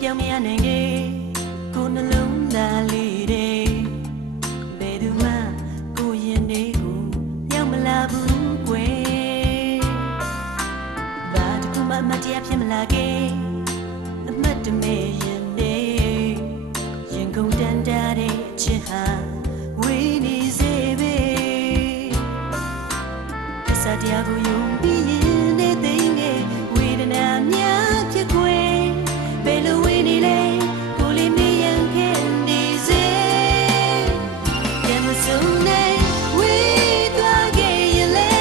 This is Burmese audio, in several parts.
ပြောင်းမရနိုင်တဲ့ကိုနှလုံးသားလေးတွေဘယ်သူမှကိုရင်တွေကိုရောက်မလာဘူးကွယ်ဘာတခုမှမတရားဖြစ်မလာခဲ့အမတ်တမဲရင်နေရင်ကုန်တန်တာတဲ့အချစ်ဟာဝေးနေစေပဲအစတရားကိုယုံပြီးရင်နဲ့သိငယ်ဝေဒနာများဖြစ်ကွယ်ဘယ်လိုဝေးနေလဲကိုလေးမယံခဲ့နေစေပြန်မဆုံးနိုင်ဝေးသွားခဲ့ရင်လေ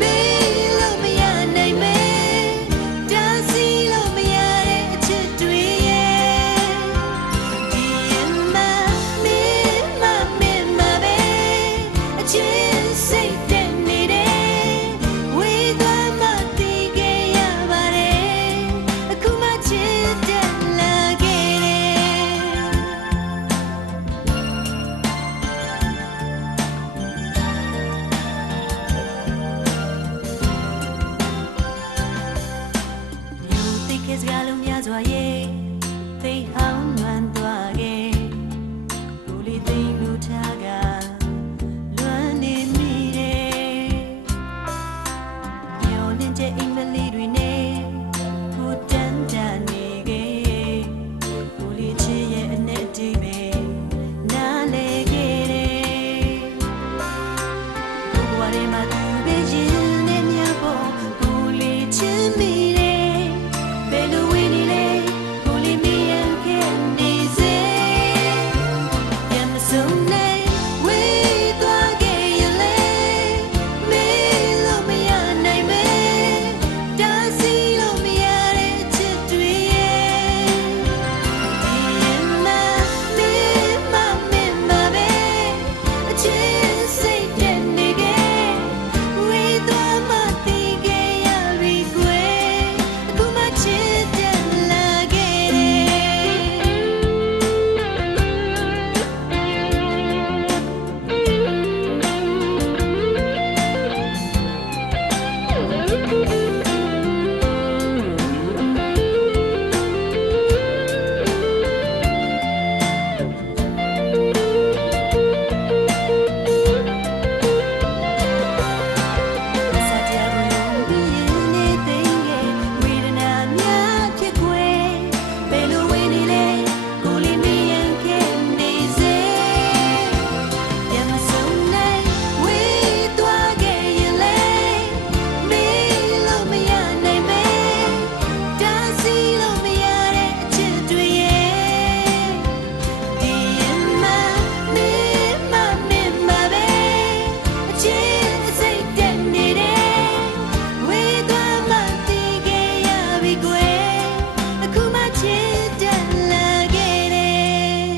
မေးလို့မရနိုင်မဲတားဆီးလို့မရတဲ့အချစ်တွေရဲ့ဒီမမင်းမပဲအချစ်စိတ်တဲ့နေတယ်ဝေးသွားမှတည်ခဲ့ရပါတယ်အခုမှချစ်တဲ့လာခဲ့မြို့သိခဲ့စကားလုံးများစွာရဲ့သိဟောင်းလွမ်းသွားခဲ့ကိုလေးသိလို့ထားကလွမ်းနေမိတယ်မျောလင်းတဲ့အိမ်မလေးတွေနဲ့ကိုတန်းတန်နေခဲ့ကိုလေးချစ်ရဲ့အနဲ့အတိပဲနားလေခဲ့တယ်ကိုဘဝထဲမှာသူပဲရင်နဲ့မြတ်ဖို့ကိုလေးချစ်မိတယ်ဘယ်လိုဝင်နေလဲကိုလေးမယံခဲ့နေစေပြန်မဆုံးနိုင်ဝေးသွားခဲ့ရင်လေမေးလို့မရနိုင်မဲတားဆီးလို့မရတဲ့အချစ်တွေရဲ့ဒီမမင်းမပဲအချစ်စိတ်တဲ့နေခဲ့ဝေးသွားမှတည်ခဲ့ရပြီကွယ်အခုမှချစ်တဲ့လာခဲ့စတရားကိုယုံပြီးရင်နဲ့သိငယ်ဝေဒနာများဖြစ်ကွယ်ဘယ်လိုဝင်နေလဲကိုလေးမယံခဲ့နေစေပြန်မဆုံးနိုင်ဝေးသွားခဲ့ရင်လေမေးလို့မရနိုင်မဲတားဆီးလို့မရတဲ့အချစ်တွေရဲ့ဒီမမင်းမပဲအချစ်စိတ်တဲ့နေတယ်ဝေးသွားမှတည်ခဲ့ရပြီကွယ်အခုမှချစ်တဲ့လာခဲ့တယ်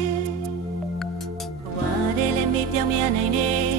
ဘဝထဲလည်းမေ့ပြောင်းမရနိုင်နဲ့